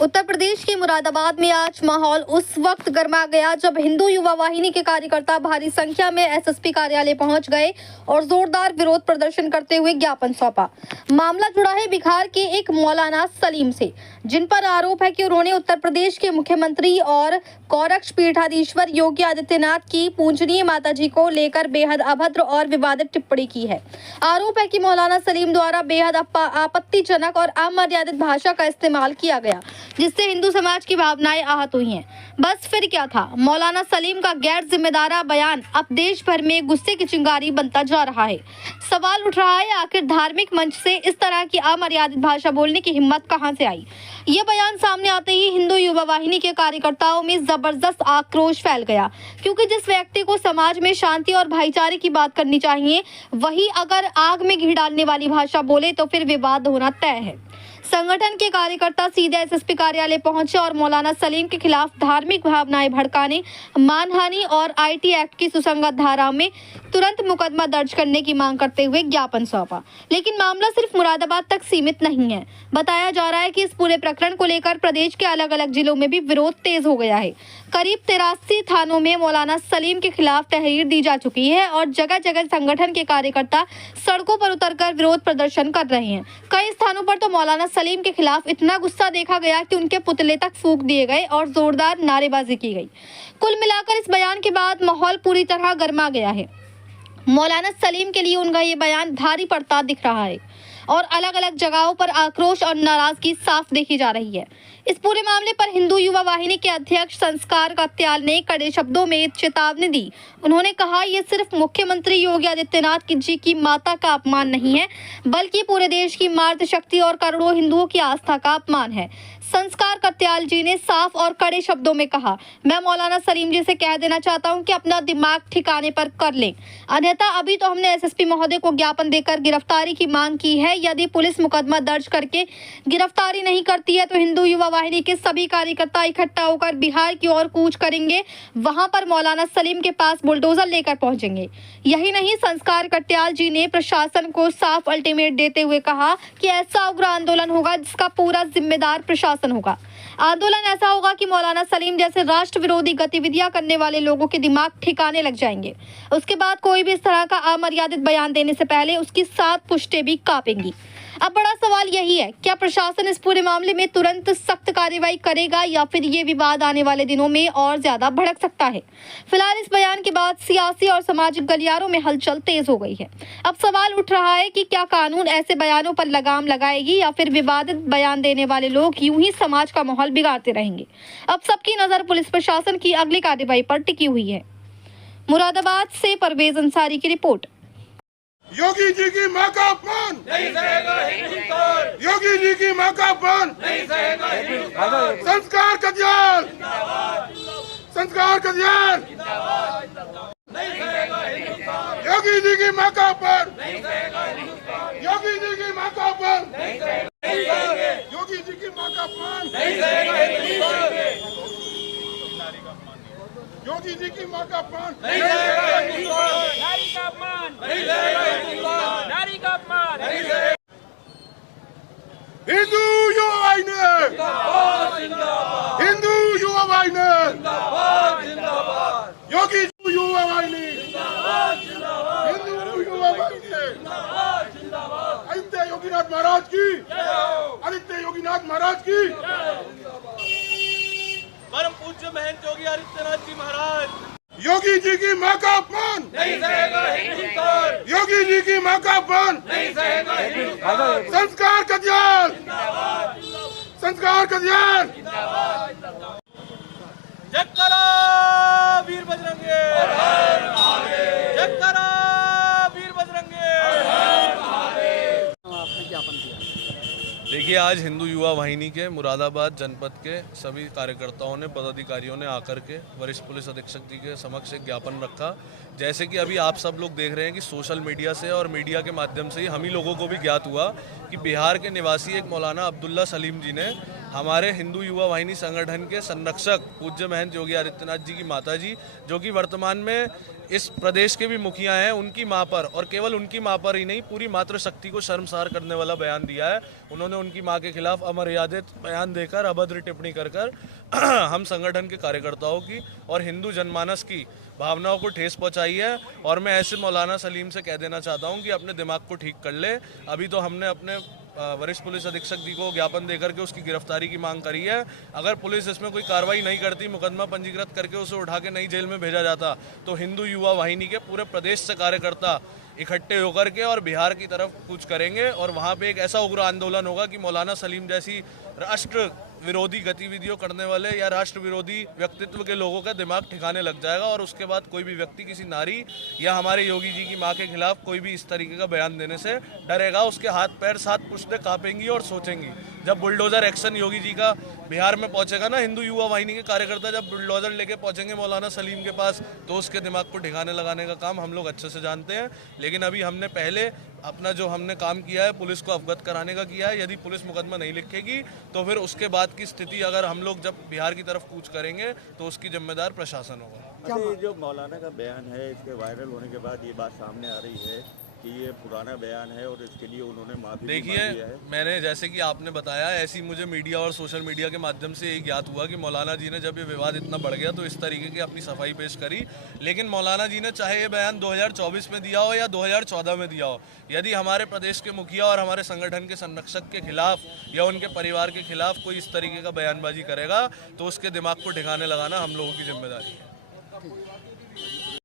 उत्तर प्रदेश के मुरादाबाद में आज माहौल उस वक्त गर्मा गया जब हिंदू युवा वाहिनी के कार्यकर्ता भारी संख्या में एसएसपी कार्यालय पहुंच गए और जोरदार विरोध प्रदर्शन करते हुए ज्ञापन सौंपा। मामला जुड़ा है बिहार के एक मौलाना सलीम से, जिन पर आरोप है कि उन्होंने उत्तर प्रदेश के मुख्यमंत्री और गोरक्ष पीठाधीश्वर योगी आदित्यनाथ की पूजनीय माताजी को लेकर बेहद अभद्र और विवादित टिप्पणी की है। आरोप है कि मौलाना सलीम द्वारा बेहद आपत्तिजनक और अमर्यादित भाषा का इस्तेमाल किया गया, जिससे हिंदू समाज की भावनाएं आहत हुई हैं। बस फिर क्या था, मौलाना सलीम का गैर जिम्मेदार बयान अब देश भर में गुस्से की चिंगारी बनता जा रहा है। सवाल उठ रहा है, आखिर धार्मिक मंच से इस तरह की अमर्यादित भाषा बोलने की हिम्मत कहां से आई। ये बयान सामने आते ही हिंदू युवा वाहिनी के कार्यकर्ताओं में जबरदस्त आक्रोश फैल गया, क्योंकि जिस व्यक्ति को समाज में शांति और भाईचारे की बात करनी चाहिए, वही अगर आग में घी डालने वाली भाषा बोले तो फिर विवाद होना तय है। संगठन के कार्यकर्ता सीधे एसएसपी कार्यालय पहुंचे और मौलाना सलीम के खिलाफ धार्मिक भावनाएं भड़काने, मानहानि और आईटी एक्ट की सुसंगत धारा में तुरंत मुकदमा दर्ज करने की मांग करते हुए ज्ञापन सौंपा। लेकिन मामला सिर्फ मुरादाबाद तक सीमित नहीं है। बताया जा रहा है कि इस पूरे प्रकरण को लेकर प्रदेश के अलग अलग जिलों में भी विरोध तेज हो गया है। करीब 83 थानों में मौलाना सलीम के खिलाफ तहरीर दी जा चुकी है और जगह जगह संगठन के कार्यकर्ता सड़कों पर उतरकर विरोध प्रदर्शन कर रहे हैं। कई स्थानों पर तो मौलाना सलीम के खिलाफ इतना गुस्सा देखा गया कि उनके पुतले तक फूंक दिए गए और जोरदार नारेबाजी की गई। कुल मिलाकर इस बयान के बाद माहौल पूरी तरह गर्मा गया है। मौलाना सलीम के लिए उनका ये बयान भारी पड़ता दिख रहा है और अलग अलग जगहों पर आक्रोश और नाराजगी साफ देखी जा रही है। इस पूरे मामले पर हिंदू युवा वाहिनी के अध्यक्ष संस्कार कत्याल ने कड़े शब्दों में चेतावनी दी। उन्होंने कहा, ये सिर्फ मुख्यमंत्री योगी आदित्यनाथ जी की माता का अपमान नहीं है, बल्कि पूरे देश की मातृशक्ति और करोड़ों हिंदुओं की आस्था का अपमान है। संस्कार कत्याल जी ने साफ और कड़े शब्दों में कहा, मैं मौलाना सलीम जी से कह देना चाहता हूं कि अपना दिमाग ठिकाने पर कर लें, अन्यथा अभी तो हमने एसएसपी महोदय को ज्ञापन देकर गिरफ्तारी की मांग की है। यदि पुलिस मुकदमा दर्ज करके गिरफ्तारी नहीं करती है तो हिंदू युवा वाहिनी के सभी कार्यकर्ता इकट्ठा होकर बिहार की ओर कूच करेंगे। वहां पर मौलाना सलीम के पास बुलडोजर लेकर पहुंचेंगे। यही नहीं, संस्कार कत्याल जी ने प्रशासन को साफ अल्टीमेट देते हुए कहा कि ऐसा उग्र आंदोलन होगा जिसका पूरा जिम्मेदार प्रशासन होगा। आंदोलन ऐसा होगा कि मौलाना सलीम जैसे राष्ट्र विरोधी गतिविधियां करने वाले लोगों के दिमाग ठिकाने लग जाएंगे। उसके बाद कोई भी इस तरह का अमर्यादित बयान देने से पहले उसकी 7 पुश्तें भी कांपेंगी। अब बड़ा सवाल यही है, क्या प्रशासन इस पूरे मामले में तुरंत सख्त कार्रवाई करेगा या फिर ये विवाद आने वाले दिनों में और ज्यादा भड़क सकता है। फिलहाल इस बयान के बाद सियासी और सामाजिक गलियारों में हलचल तेज हो गई है। अब सवाल उठ रहा है कि क्या कानून ऐसे बयानों पर लगाम लगाएगी या फिर विवादित बयान देने वाले लोग यूं ही समाज का माहौल बिगाड़ते रहेंगे। अब सबकी नजर पुलिस प्रशासन की अगली कार्रवाई पर टिकी हुई है। मुरादाबाद से परवेज अंसारी की रिपोर्ट। योगी जी की मां का अपमान नहीं सहेगा हिंदुस्तान। योगी जी की मां का अपमान नहीं सहेगा हिंदुस्तान। संस्कार कत्याल जिंदाबाद, संस्कार कत्याल जिंदाबाद, नहीं सहेगा हिंदुस्तान। योगी जी की मां का अपमान नहीं सहेगा हिंदुस्तान। योगी जी की मां का अपमान नहीं सहेगा। योगी जी की मां का अपमान नहीं सहेगा हिंदुस्तान। योगी जी की मां का अपमान नहीं सहेगा हिंदुस्तान। नारी का अपमान नहीं सहेगा हिंदुस्तान। नारी का अपमान नहीं सहेगा। हिंदू युवा वाहिनी जिंदाबाद, हिंदू युवा वाहिनी जिंदाबाद, जिंदाबाद। योगी युवा वाहिनी जिंदाबाद, जिंदाबाद। हिंदू युवा वाहिनी जिंदाबाद, जिंदाबाद। आदित्य योगीनाथ महाराज की जय हो। आदित्य योगीनाथ महाराज की परम पूज्य महंत योगी आदित्यनाथ जी महाराज। योगी जी की मां का अपमान नहीं सहेगा हिंदुस्तान। योगी जी की मां का अपमान नहीं सहेगा हिंदुस्तान। संस्कार कत्याल जिंदाबाद, संस्कार कत्याल जयकारा वीर बजरंगे, जयकारा वीर बजरंगे। देखिए, आज हिंदू युवा वाहिनी के मुरादाबाद जनपद के सभी कार्यकर्ताओं ने, पदाधिकारियों ने आकर के वरिष्ठ पुलिस अधीक्षक जी के समक्ष एक ज्ञापन रखा। जैसे कि अभी आप सब लोग देख रहे हैं कि सोशल मीडिया से और मीडिया के माध्यम से ही हम ही लोगों को भी ज्ञात हुआ कि बिहार के निवासी एक मौलाना अब्दुल्ला सलीम जी ने हमारे हिंदू युवा वाहिनी संगठन के संरक्षक पूज्य महंत योगी आदित्यनाथ जी की माता जी, जो कि वर्तमान में इस प्रदेश के भी मुखिया हैं, उनकी मां पर, और केवल उनकी मां पर ही नहीं पूरी मातृशक्ति को शर्मसार करने वाला बयान दिया है। उन्होंने उनकी मां के खिलाफ अमर्यादित बयान देकर, अभद्र टिप्पणी कर हम संगठन के कार्यकर्ताओं की और हिंदू जनमानस की भावनाओं को ठेस पहुंचाई है। और मैं ऐसे मौलाना सलीम से कह देना चाहता हूं कि अपने दिमाग को ठीक कर ले। अभी तो हमने अपने वरिष्ठ पुलिस अधीक्षक जी को ज्ञापन देकर के उसकी गिरफ्तारी की मांग करी है। अगर पुलिस इसमें कोई कार्रवाई नहीं करती, मुकदमा पंजीकृत करके उसे उठा के नई जेल में भेजा जाता, तो हिंदू युवा वाहिनी के पूरे प्रदेश से कार्यकर्ता इकट्ठे होकर के और बिहार की तरफ कूच करेंगे और वहाँ पे एक ऐसा उग्र आंदोलन होगा कि मौलाना सलीम जैसी राष्ट्र विरोधी गतिविधियों करने वाले या राष्ट्र विरोधी व्यक्तित्व के लोगों का दिमाग ठिकाने लग जाएगा। और उसके बाद कोई भी व्यक्ति किसी नारी या हमारे योगी जी की मां के खिलाफ कोई भी इस तरीके का बयान देने से डरेगा। उसके हाथ पैर साथ पुश्तें कांपेंगी और सोचेंगी। जब बुलडोजर एक्शन योगी जी का बिहार में पहुंचेगा ना, हिंदू युवा वाहिनी के कार्यकर्ता जब बुलडोजर लेके पहुंचेंगे मौलाना सलीम के पास, तो उसके दिमाग को ठिकाने लगाने का काम हम लोग अच्छे से जानते हैं। लेकिन अभी हमने पहले अपना जो हमने काम किया है पुलिस को अवगत कराने का किया है। यदि पुलिस मुकदमा नहीं लिखेगी तो फिर उसके बाद की स्थिति, अगर हम लोग जब बिहार की तरफ कूच करेंगे तो उसकी जिम्मेदार प्रशासन होगा। अच्छा, ये जो मौलाना का बयान है, इसके वायरल होने के बाद ये बात सामने आ रही है कि ये पुराना बयान है और इसके लिए उन्होंने माफी भी मांगी है। मैंने जैसे कि आपने बताया, ऐसी मुझे मीडिया और सोशल मीडिया के माध्यम से यही ज्ञात हुआ कि मौलाना जी ने जब ये विवाद इतना बढ़ गया तो इस तरीके की अपनी सफाई पेश करी। लेकिन मौलाना जी ने चाहे ये बयान 2024 में दिया हो या 2014 में दिया हो, यदि हमारे प्रदेश के मुखिया और हमारे संगठन के संरक्षक के खिलाफ या उनके परिवार के खिलाफ कोई इस तरीके का बयानबाजी करेगा तो उसके दिमाग को ठिकाने लगाना हम लोगों की जिम्मेदारी है।